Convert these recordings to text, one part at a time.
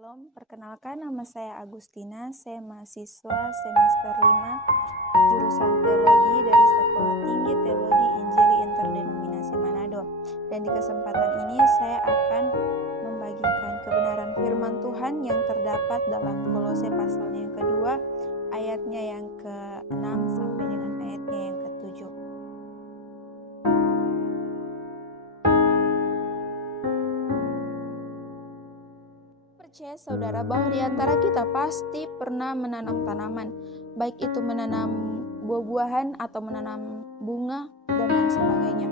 Shalom, perkenalkan nama saya Agustina, saya mahasiswa semester 5, jurusan teologi dari Sekolah Tinggi Teologi Injili Interdenominasi Manado. Dan di kesempatan ini saya akan membagikan kebenaran firman Tuhan yang terdapat dalam Kolose pasalnya yang kedua, ayatnya yang ke-6 sampai dengan ayatnya yang ke-7. Percaya saudara bahwa di antara kita pasti pernah menanam tanaman, baik itu menanam buah-buahan atau menanam bunga dan lain sebagainya.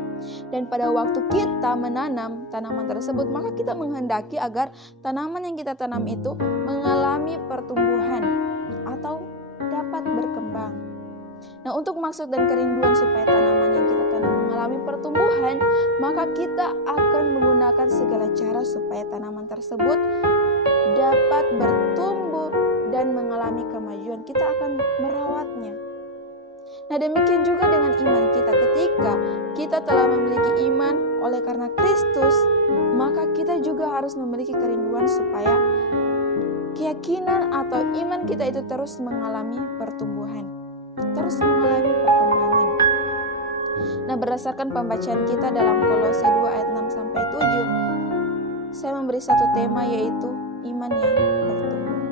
Dan pada waktu kita menanam tanaman tersebut, maka kita menghendaki agar tanaman yang kita tanam itu mengalami pertumbuhan atau dapat berkembang. Nah, untuk maksud dan kerinduan supaya tanaman yang kita tanam mengalami pertumbuhan, maka kita akan menggunakan segala cara supaya tanaman tersebut dapat bertumbuh dan mengalami kemajuan. Kita akan merawatnya. Nah, demikian juga dengan iman kita. Ketika kita telah memiliki iman oleh karena Kristus, maka kita juga harus memiliki kerinduan supaya keyakinan atau iman kita itu terus mengalami pertumbuhan, terus mengalami perkembangan. Nah, berdasarkan pembacaan kita dalam Kolose 2 ayat 6 sampai 7, saya memberi satu tema, yaitu iman yang bertumbuh.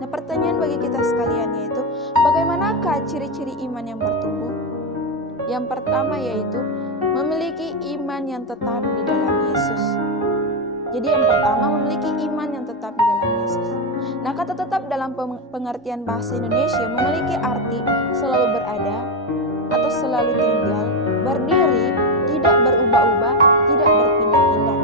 Nah, pertanyaan bagi kita sekalian yaitu, bagaimanakah ciri-ciri iman yang bertumbuh? Yang pertama yaitu memiliki iman yang tetap di dalam Yesus. Jadi yang pertama, memiliki iman yang tetap di dalam Yesus. Nah, kata tetap dalam pengertian bahasa Indonesia memiliki arti selalu berada atau selalu tinggal, berdiri, tidak berubah-ubah, tidak berpindah-pindah.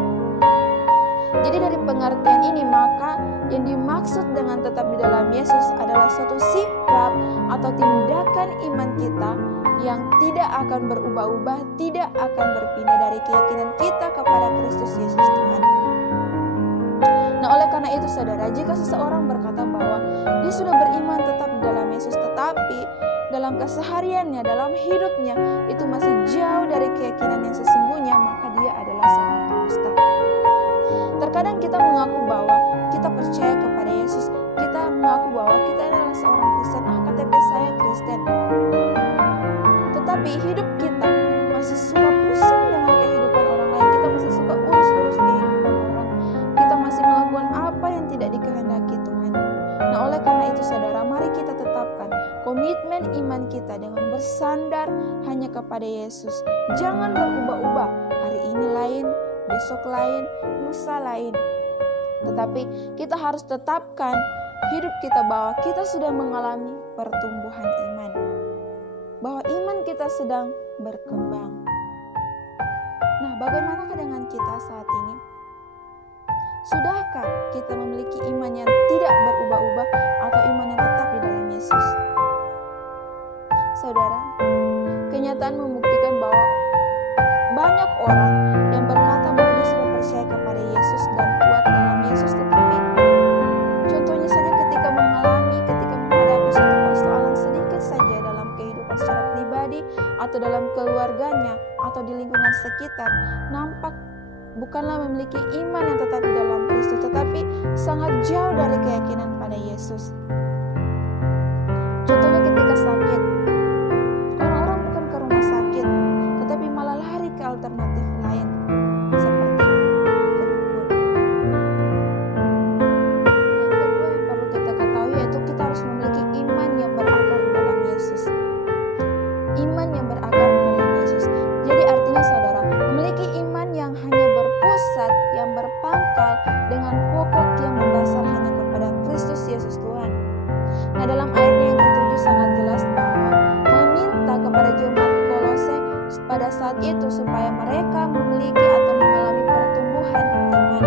Jadi dari pengertian ini, maka yang dimaksud dengan tetap di dalam Yesus adalah suatu sikap atau tindakan iman kita yang tidak akan berubah-ubah, tidak akan berpindah dari keyakinan kita kepada Kristus Yesus Tuhan. Nah, oleh karena itu saudara, jika seseorang berkata bahwa dia sudah beriman tetap di dalam Yesus, tetapi dalam kesehariannya, dalam hidupnya itu masih jauh dari keyakinan yang sesungguhnya, maka dia adalah seorang pendusta. Terkadang kita mengaku bahwa kita percaya kepada Yesus, kita mengaku bahwa kita adalah seorang Kristen, KTP saya Kristen. Tetapi hidup kita masih suka pusing dengan kehidupan orang lain, kita masih suka urus-urus kehidupan orang, kita masih melakukan apa yang tidak dikehendaki Tuhan. Nah, oleh karena itu saudara, mari kita tetapkan komitmen iman kita dengan bersandar hanya kepada Yesus. Jangan berubah-ubah, hari ini lain, besok lain, lusa lain. Tetapi kita harus tetapkan hidup kita bahwa kita sudah mengalami pertumbuhan iman, bahwa iman kita sedang berkembang. Nah, bagaimanakah dengan kita saat ini? Sudahkah kita memiliki iman yang tidak berubah-ubah atau iman yang tetap di dalam Yesus? Saudara, kenyataan membuktikan bahwa banyak orang yang berkata bahwa dia sudah percaya kepada Yesus dan kuat dalam Yesus, tetapi contohnya saja ketika menghadapi suatu persoalan sedikit saja dalam kehidupan secara pribadi atau dalam keluarganya atau di lingkungan sekitar, nampak bukanlah memiliki iman yang tetap di dalam Kristus, tetapi sangat jauh dari keyakinan pada Yesus. Contohnya ketika sakit, orang-orang bukan ke rumah sakit, tetapi malah lari ke alternatif lain seperti ke dukun. Yang kedua yang perlu kita ketahui yaitu kita harus memiliki iman yang berakar di dalam Yesus. Iman yang berakar di dalam Yesus. Jadi artinya saudara, memiliki iman yang hanya berpusat, yang berpangkal dengan pokok yang mendasar hanya kepada Kristus Yesus Tuhan. Nah, dalam ayatnya yang ketujuh sangat jelas bahwa meminta kepada jemaat Kolose pada saat itu supaya mereka memiliki atau mengalami pertumbuhan iman.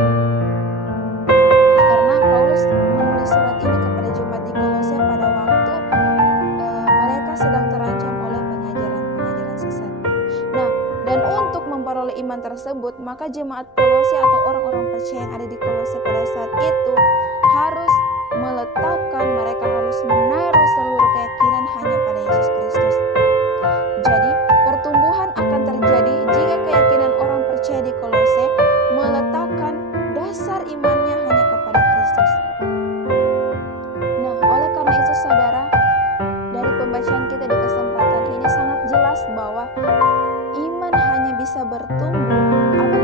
Karena Paulus menulis surat ini kepada jemaat di Kolose pada waktu mereka sedang terancam oleh pengajaran sesat. Nah, dan untuk memperoleh iman tersebut, maka jemaat Kolose atau orang-orang percaya yang ada di Kolose pada saat itu harus meletakkan, mereka harus menaruh seluruh keyakinan hanya pada Yesus Kristus. Jadi, pertumbuhan akan terjadi jika keyakinan orang percaya di Kolose meletakkan dasar imannya hanya kepada Kristus. pembacaan kita di kesempatan ini sangat jelas bahwa iman hanya bisa bertumbuh apabila